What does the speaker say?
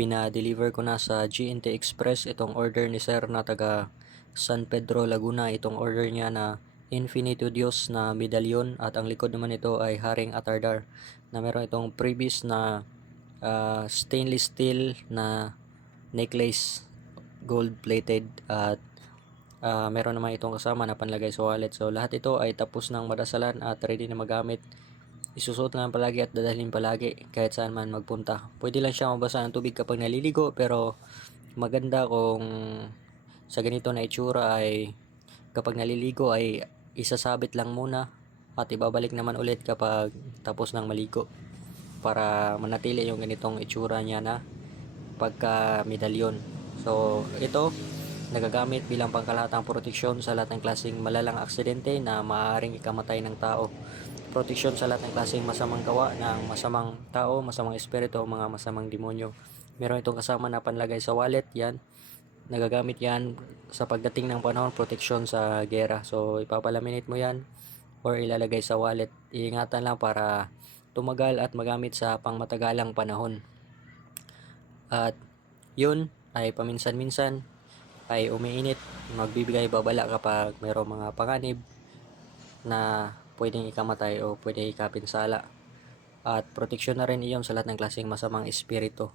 Pina-deliver ko na sa GNT Express itong order ni Sir na taga San Pedro, Laguna. Itong order niya na Infinito Dios na medalyon at ang likod naman ito ay Haring Atardar na meron itong previous na ah, stainless steel na necklace gold plated at ah, meron naman itong kasama na panlagay sa wallet. So lahat ito ay tapos ng madasalan at ready na magamit. Isusuot lang palagi at dadalhin palagi kahit saan man magpunta. Pwede lang siya mabasa ng tubig kapag naliligo pero maganda kung sa ganito na itsura ay kapag naliligo ay isasabit lang muna at ibabalik naman ulit kapag tapos ng maligo para manatili yung ganitong itsura niya na pagka medalyon. So ito nagagamit bilang pangkalahatang proteksyon sa lahat ng klaseng malalang aksidente na maaaring ikamatay ng tao. Proteksyon sa lahat ng klaseng masamang gawa ng masamang tao, masamang espiritu, mga masamang demonyo. Meron itong kasama na panlagay sa wallet, yan. Nagagamit yan sa pagdating ng panahon, proteksyon sa gera. So, ipapalaminate mo yan or ilalagay sa wallet. Iingatan lang para tumagal at magamit sa pangmatagalang panahon. At yun ay paminsan-minsan ay umiinit, magbibigay babala kapag mayroong mga panganib na pwedeng ikamatay o pwedeng ikapinsala. At proteksyon na rin iyon sa lahat ng klaseng masamang espiritu.